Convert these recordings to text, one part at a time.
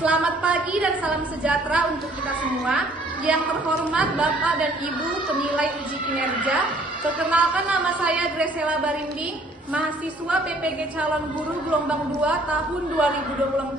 Selamat pagi dan salam sejahtera untuk kita semua. Yang terhormat Bapak dan Ibu penilai uji kinerja, perkenalkan nama saya Gresela Barimbing, mahasiswa PPG Calon Guru Gelombang 2 tahun 2024,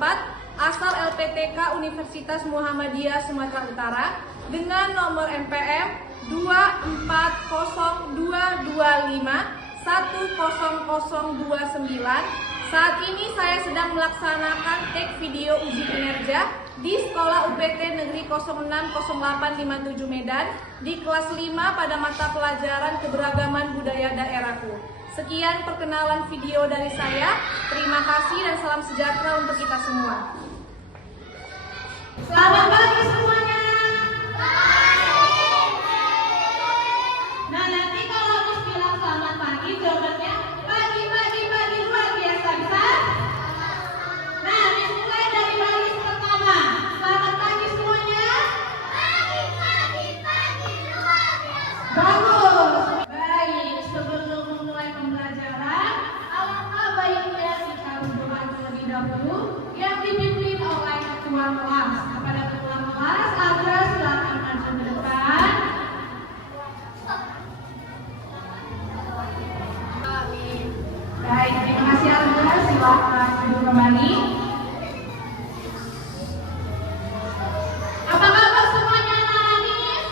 asal LPTK Universitas Muhammadiyah Sumatera Utara, dengan nomor NPM 24025100029. Saat ini saya sedang melaksanakan take video uji kinerja di Sekolah UPT Negeri 060857 Medan di kelas 5 pada mata pelajaran Keberagaman Budaya Daerahku. Sekian perkenalan video dari saya. Terima kasih dan salam sejahtera untuk kita semua. Selamat pagi semuanya. Nah, nanti kalau Miss bilang selamat pagi, jawabannya pagi luar biasa, bisa? Nah, Miss mulai dari baris pertama. Selamat pagi semuanya. Pagi luar biasa. Bagus. Baik, sebelum memulai pembelajaran, alangkah baiknya kita berdoa terlebih dahulu yang dipimpin oleh ketua kelas. Kepada ketua kelas, Agra silakan maju ke depan. Baik, terima kasih Agra, silakan duduk kembali. Apa kabar semuanya anak-anak Miss?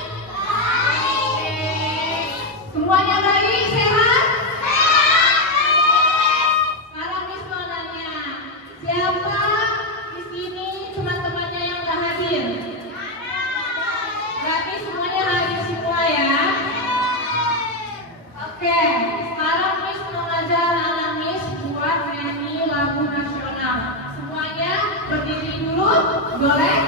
Baik. Semuanya baik, sehat? Sekarang Miss mau nanya, siapa di sini teman-temannya yang nggak hadir? Berarti semuanya hadir semua ya? Oke, sekarang Miss mau ngajar anak Miss buat nyanyi lagu nasional. Semuanya berdiri dulu, boleh?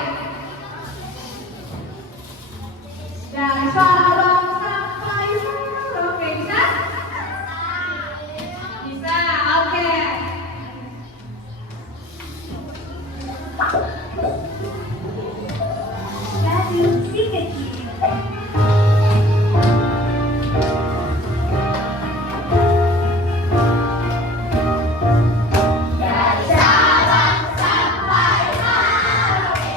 Dari Sabang sampai Merauke, oke bisa? Bisa, oke. Radio si kecil. Dari Sabang sampai Merauke,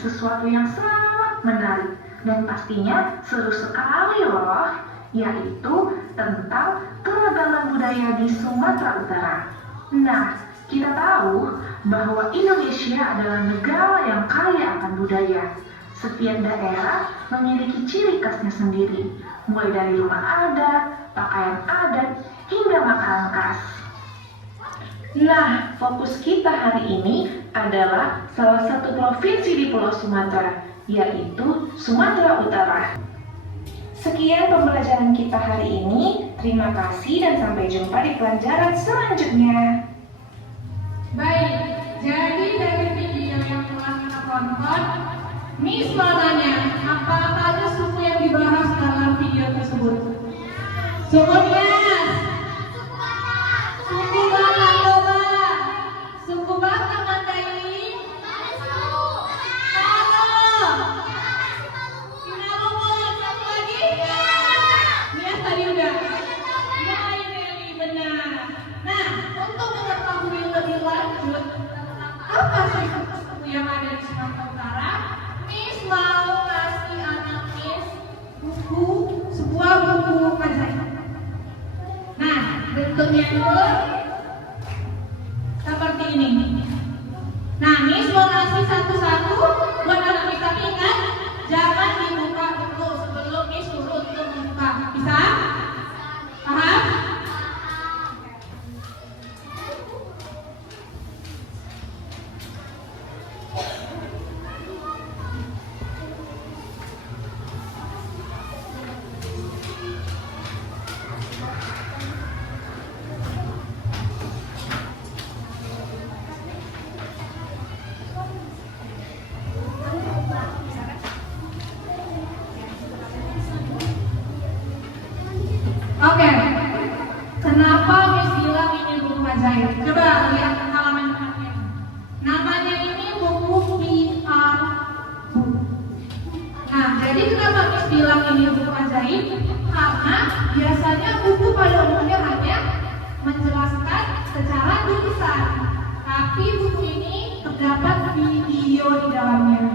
sesuatu yang sangat menarik dan pastinya seru sekali loh, yaitu tentang keragaman budaya di Sumatera Utara. Nah, kita tahu bahwa Indonesia adalah negara yang kaya akan budaya. Setiap daerah memiliki ciri khasnya sendiri, mulai dari rumah adat, pakaian adat, hingga makanan khas. Nah, fokus kita hari ini adalah salah satu provinsi di Pulau Sumatera, yaitu Sumatera Utara. Sekian pembelajaran kita hari ini. Terima kasih dan sampai jumpa di pelajaran selanjutnya. Baik, jadi dari video yang telah kita tonton, Miss mau tanya, apa aja suku yang dibahas dalam video tersebut? Sukunya? Suku Batak coba. Suku Batak Mandailing. Halo. Sinalungu, satu lagi? Nia tadi udah. Ini benar. Nah, untuk mengetahui lebih lanjut tentang apa sih suku yang ada di Sumatera Utara, Miss mau kasih anak Miss sebuah buku pelajaran. Nah, bentuknya dulu seperti ini. Nah, Miss mau kasih satu-satu buat anak Miss, tapi ingat jangan dibuka dulu sebelum Miss suruh untuk membuka. Bisa? Paham? Oke, kenapa Miss bilang ini buku ajaib? Coba lihat halaman depannya. Namanya ini buku PR Book. Nah, jadi kenapa Miss bilang ini buku ajaib? Karena biasanya buku pada umumnya hanya menjelaskan secara tulisan, tapi buku ini terdapat video di dalamnya.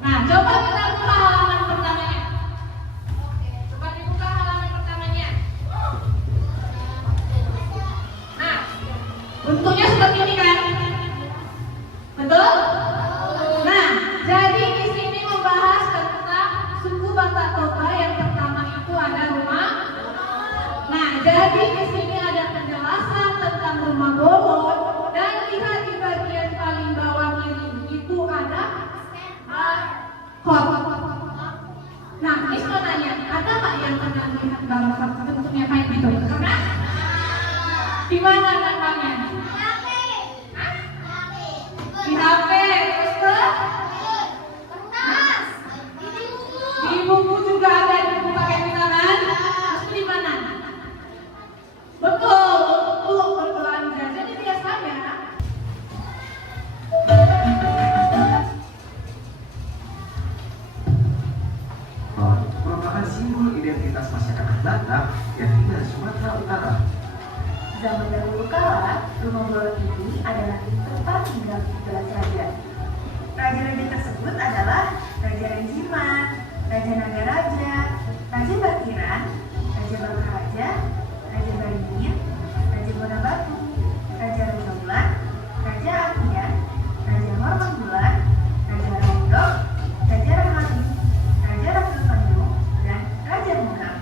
Nah, coba kita buka halaman pertamanya. Coba dibuka halaman pertamanya. Nah, bentuknya seperti ini kan? Betul? Nah, jadi di sini membahas tentang suku Batak Toba. Yang pertama itu ada rumah. Nah, jadi di sini ada penjelasan tentang rumah bolon, dan lihat di bagian paling bawah kiri itu ada hot. Nah, Miss mau nanya, ada nggak yang pernah lihat dalam bentuknya kayak gitu? Pernah? Di mana namanya? Di HP. Terus ke? Di buku juga ada, di buku pakai tangan. Terus di mana? Betul, untuk berbelanja. Jadi biasanya merupakan simbol identitas masyarakat Batak yang tinggal di Sumatera Utara. Zaman dahulu kala, rumah bolon ini adalah tempat tinggal 17 raja. Raja-raja tersebut adalah Raja Renjiman, Raja Nagaraja, Raja Bakiran, Raja Bangkaraja, Raja Baringin, Raja Bonabatu, Raja Rajaulan, Raja Akian, Raja Hormanggulan, Raja Rondok, Raja Rahmati, Raja Rasul Tanjung, dan Raja Bungang.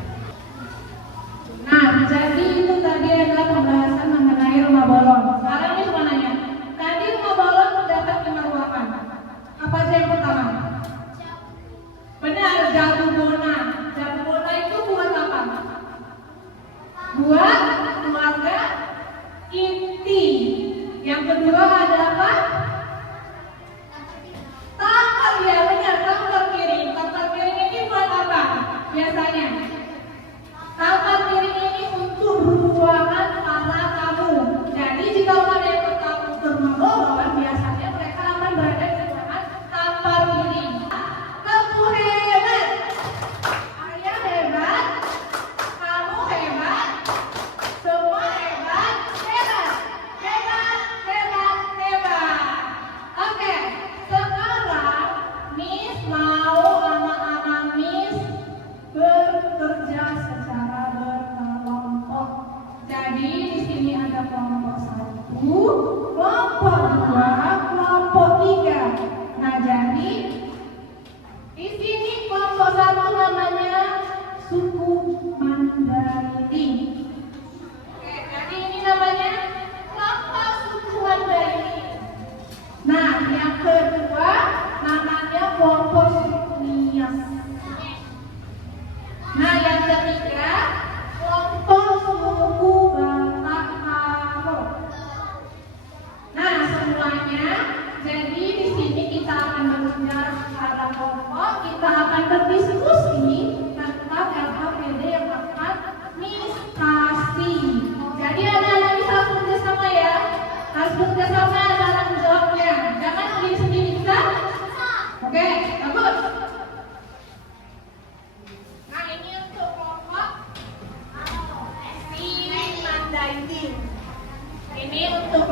nah, jadi itu tadi adalah pembahasan mengenai rumah bolon. Sekarang ini cuma nanya, tadi rumah bolon terdapat 5 ruangan. Apa aja yang pertama? Benar, Jabu Bona.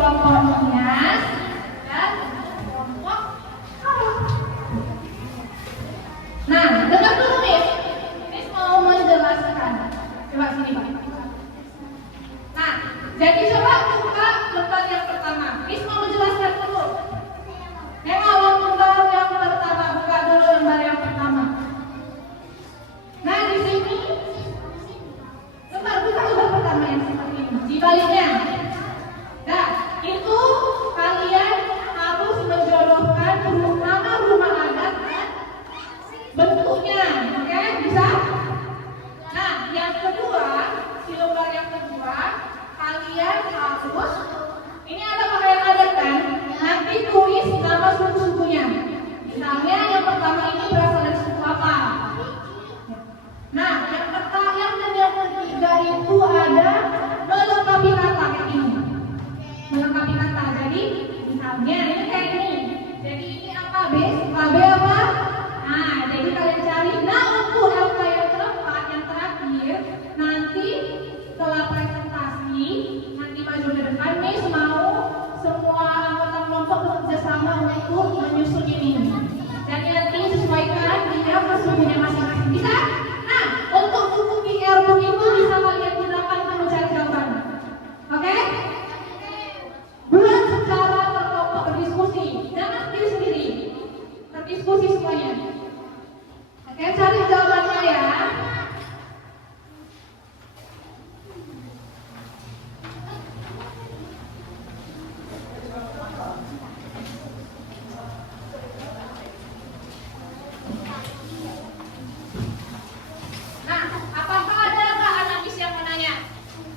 kelompok Nias dan kelompok Hawa. Nah, dengar dulu Miss. Miss mau menjelaskan. Coba sini Pak. Nah, jadi coba buka lembar yang pertama. Miss mau menjelaskan dulu. Yang awal lembar yang pertama, buka dulu lembar yang pertama. Nah, di sini lembar buka lembar pertama yang seperti ini. Di baliknya. Nah, itu kalian harus menjodohkan nama rumah adat dan bentuknya, oke? Bisa? Nah, yang kedua, di lembar yang kedua, kalian harus, ini ada pakaian adat kan? Nanti tulis nama suku-sukunya. Misalnya yang pertama ini berasal dari suku apa? Nah, yang ketiga itu ada melengkapi kata kayak ini. Melengkapi kata. Jadi, misalnya ini kayak ini. Jadi ini angka B, AB apa? Nah, jadi kalian cari. Nah, untuk angka yang keempat, yang terakhir, nanti setelah presentasi, nanti maju ke depan, Miss mau semua anggota kelompok bekerja sama untuk menyusun ini. Dan nanti sesuaikan dengan sukunya masing-masing. Bisa? Nah, untuk buku QR book itu bisa kalian gunakan untuk mencari jawaban. Oke? Buat secara terkelompok berdiskusi, jangan sendiri-sendiri. Berdiskusi semuanya. Oke, cari jawabannya ya. Nah, apakah ada nggak anak Miss yang mau nanya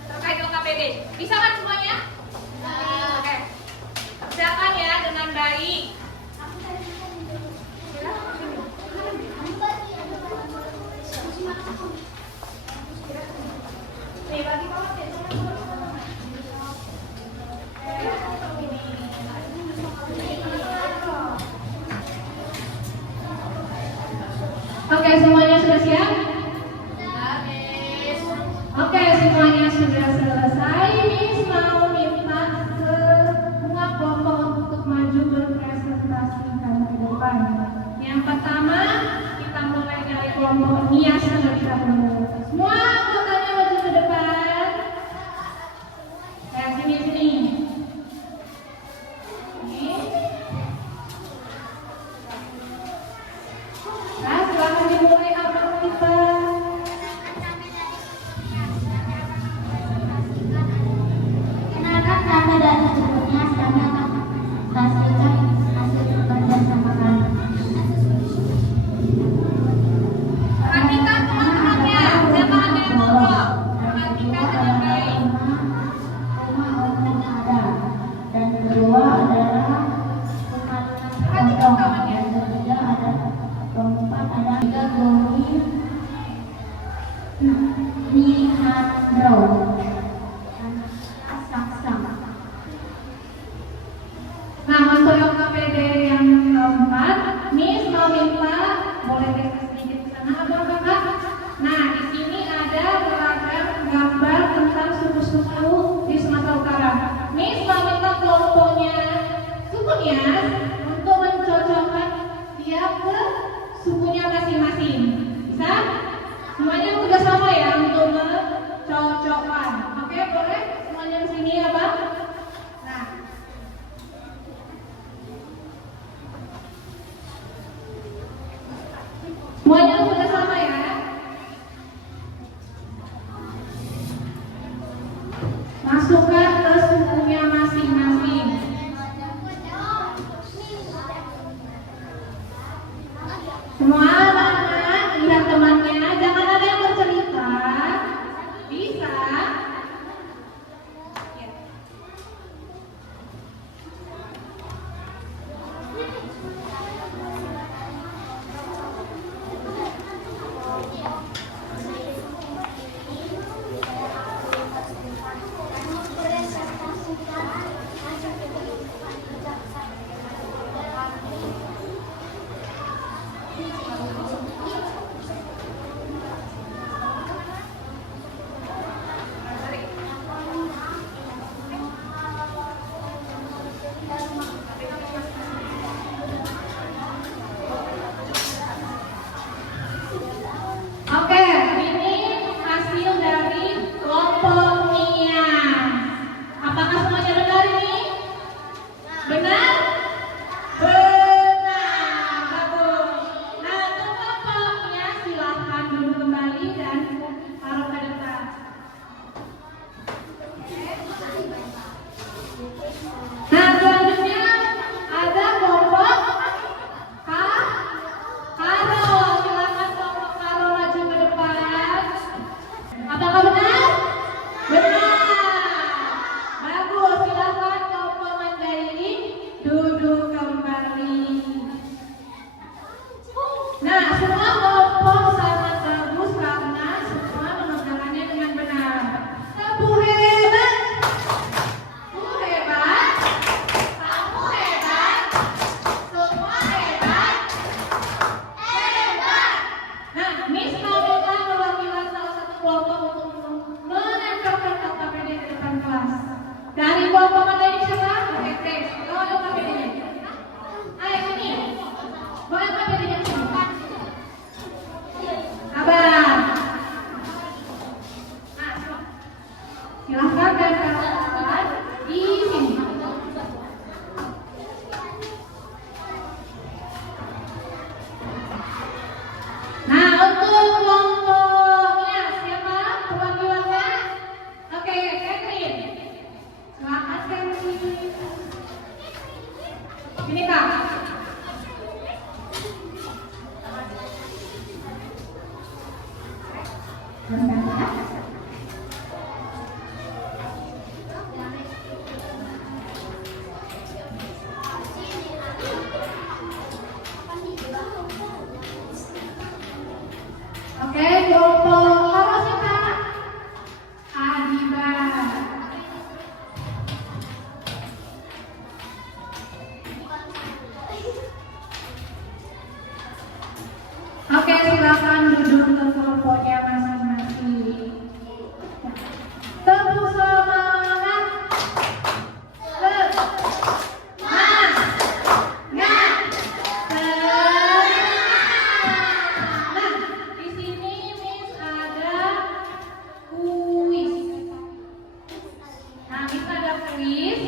terkait LKPD? Bisa kan semuanya? Oke. Kerjakan ya dengan baik. Oke, semuanya sudah siap? Oke, semuanya sudah selesai. Miss mau minta semua kelompok untuk maju berpresentasi ke depan. Yang pertama, kita mulai dari kelompok Nias terlebih dahulu. Semua anggotanya maju ke depan. Kayak sini. Nah, silahkan dimulai abang kita. Kenalkan nama dan sebutnya sama hasilkan hasil bekerja sama kami. Perhatikan teman-temannya, jangan ada yang ngobrol. Perhatikan dengan baik. Rumah umum ada. Dan kedua adalah rumah kosong. Yang ketiga ada keempat ada tiga Gomi Nihandro. Nah, untuk LKPD yang keempat, Miss mau minta boleh geser sedikit ke sana, abang kakak. Nah, di sini ada beragam gambar tentang suku-suku di Sumatera Utara. Miss mau minta kelompoknya sukunya untuk mencocokkan dia ke sukunya masing-masing. Bisa? Semuanya tugas sama ya untuk mencocokkan. Sebentar. Oke, kelompok apa sih Kak? Adiba. Oke, silakan duduk ke kelompoknya masing-masing. Tepuk semangat. Nah, di sini Miss ada kuis. Nah, Miss ada kuis.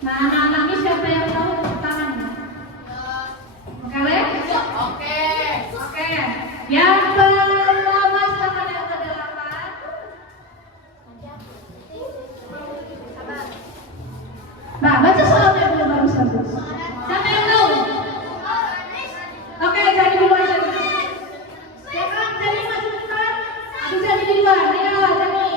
Nah, anak-anak Miss siapa yang tahu tepuk tangannya? Oke, Le? Oke. Yang pertama siapa yang ke-8? Nah, baca soalnya dulu baru bagus. Siapa yang tahu? Oke, jadi dulu aja. Silakan jadi maju depan. Aku jadi di luar. Ayo, jadi.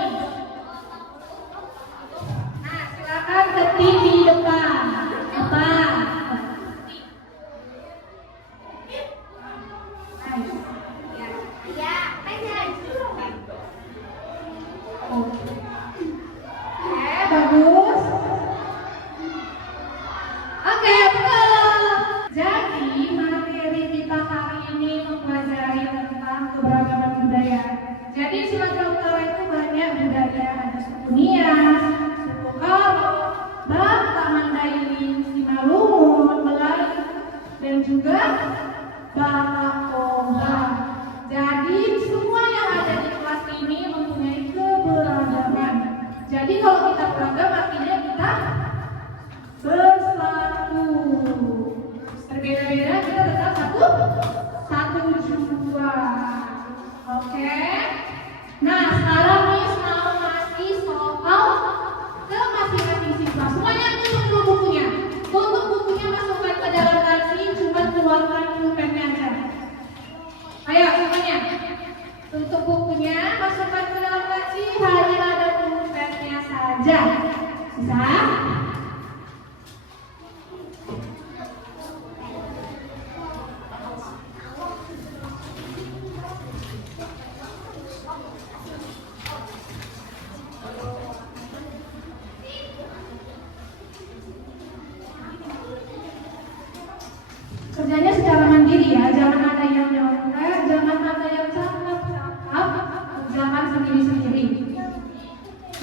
Nah, silakan ketik di depan. Depan. Oke, bagus. Oke, betul. Jadi materi kita hari ini mempelajari tentang keberagaman budaya. Jadi di Sumatera Utara itu banyak budaya, ada suku Nias, suku Karo, Batak Mandailing, Simalungun, Melayu, dan juga Batak Toba. Jadi semua yang ada di kelas ini mempunyai keberagaman. Jadi kalau kita beragam artinya kita bersatu. Berbeda-beda kita tetap satu jua. Oke. Nah, sekarang Miss mau ngasih soal ke masing-masing siswa. Semuanya tutup dulu bukunya. Tutup bukunya, masukkan ke dalam laci, cuma keluarkan pulpennya aja. Ayo semuanya. Tutup bukunya, masukkan ke dalam laci, hanya ada pulpennya saja. Bisa? Kerjanya secara mandiri ya, jangan ada yang nyontek, jangan ada yang cakap-cakap, jangan sendiri-sendiri.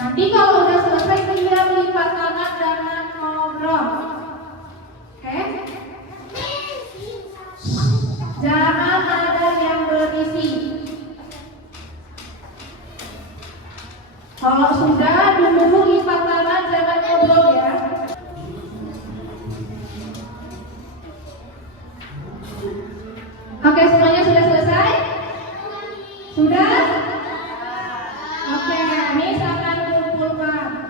Nanti kalau udah selesai tinggal lipat tangan, jangan ngobrol. Oke? Jangan ada yang berisik. Kalau sudah dulu lipat tangan, jangan ngobrol ya. Oke, semuanya sudah selesai? Sudah? Oke, Miss akan kumpulkan.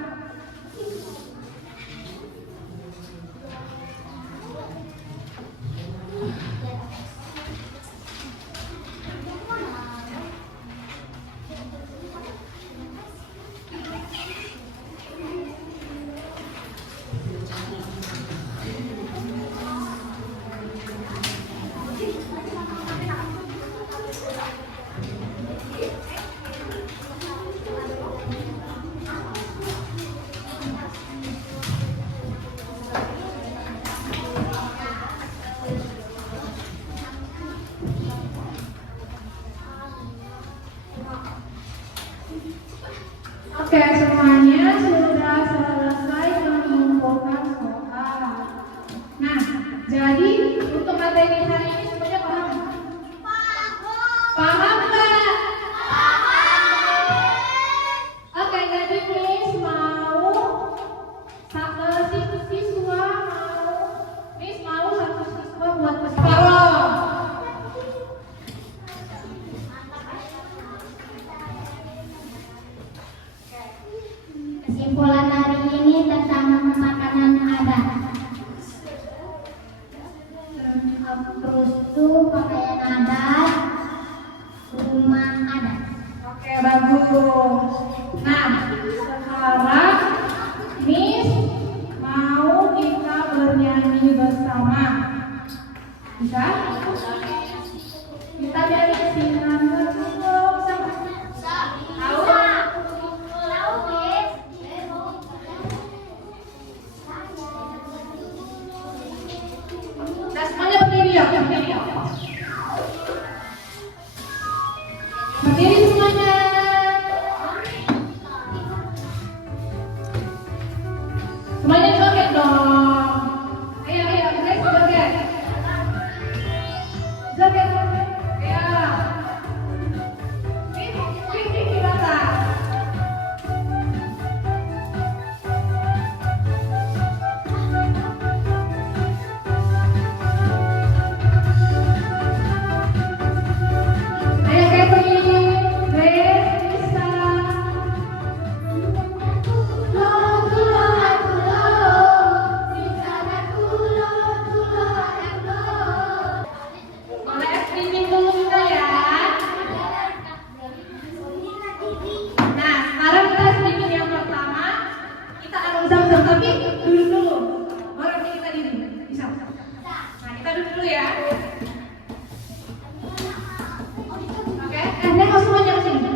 Oke, semuanya sudah selesai mengumpulkan soal. Nah, jadi untuk materi hari ini semuanya paham? Paham nggak? Oke, jadi Miss mau satu siswa buat separoh. Kesimpulan hari ini tentang makanan adat. Terus itu pakaian adat, rumah adat. Oke, bagus. Nah, sekarang Miss mau kita bernyanyi bersama. Bisa? Kita nyanyi sinan berkumpul sama. Tahu? Nah, semuanya berdiri ya, berdiri ya. Berdiri semuanya. Semuanya joget dong. Ayo, ayo, guys, joget. Joget, joget. Ayo. Di belakang. Ayo, Kevin. Grace, Lisa. Boleh streaming dulu kita ya. Nah, sekarang kita streaming yang pertama. Kita akan zam-zam, tapi duduk dulu. Baru nanti kita diri. Bisa? Nah, kita duduk dulu ya. Oke, nengok semuanya ke sini.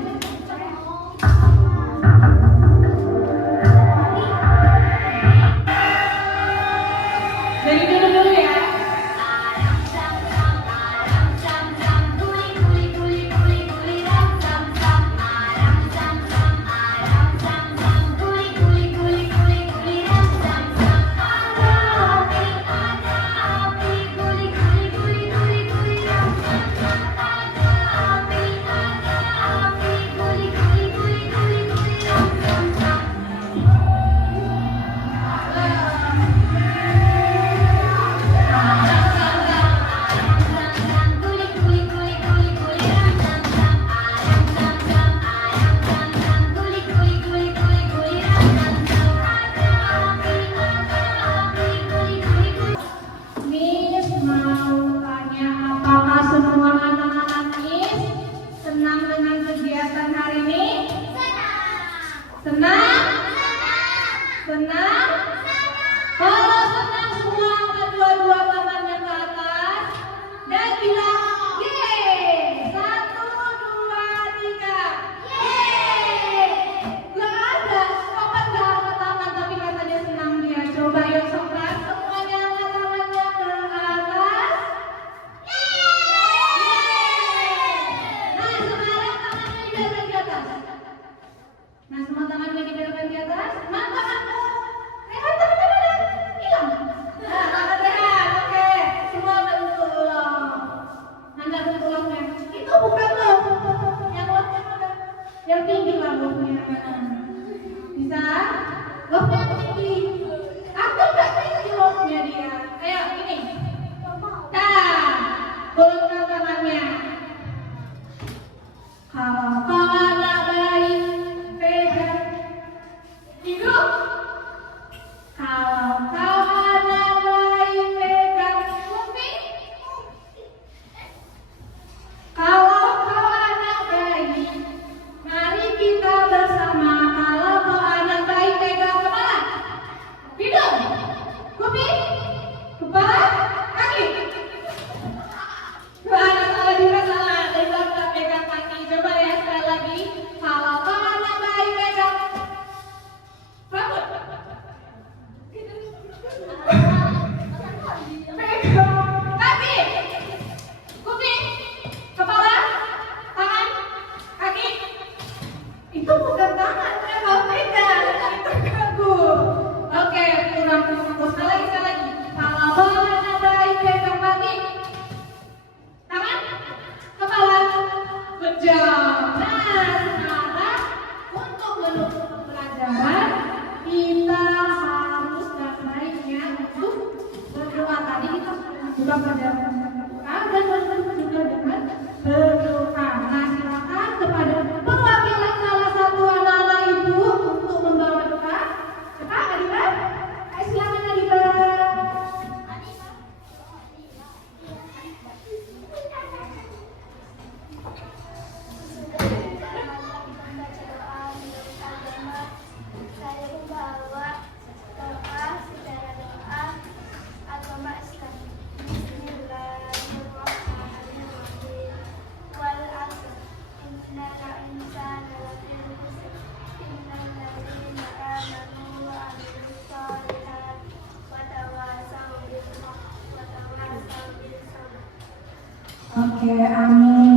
Jadi duduk dulu ya. Miss mau tanya, apakah semua anak-anak Miss senang dengan kegiatan hari ini? Senang? Senang? Kalau senang semua angkat dua-dua tangannya ke atas dan bilang yeay. 1, 2, 3. Yeay. Gak ada, sobat gak angkat tangan tapi katanya senang dia. Coba yuk sobat, semuanya angkat tangannya ke atas. Nah, sekarang tangannya dibelokkan di atas. Nah, semua tangannya dibelokkan di atas. Mana tanganmu? Rehat, tangannya mana? Hilang. Nah, tangan rehat. Oke, semua bentuk tulang. Mana bentuk tulangnya? Itu bukan loh. Yang love-nya mana? Yang tinggi lah love-nya. Bisa? Love-nya yang tinggi. Aku gak tinggi love-nya dia. Ayo, ini. Nah, golongkan tangannya. Kalau kau anak baik, pegang. Hidup. Kalau kau anak baik, pegang kuping. Kalau kau anak baik, mari kita bersama. Kalau kau anak baik, pegang kepala. Oke, amin.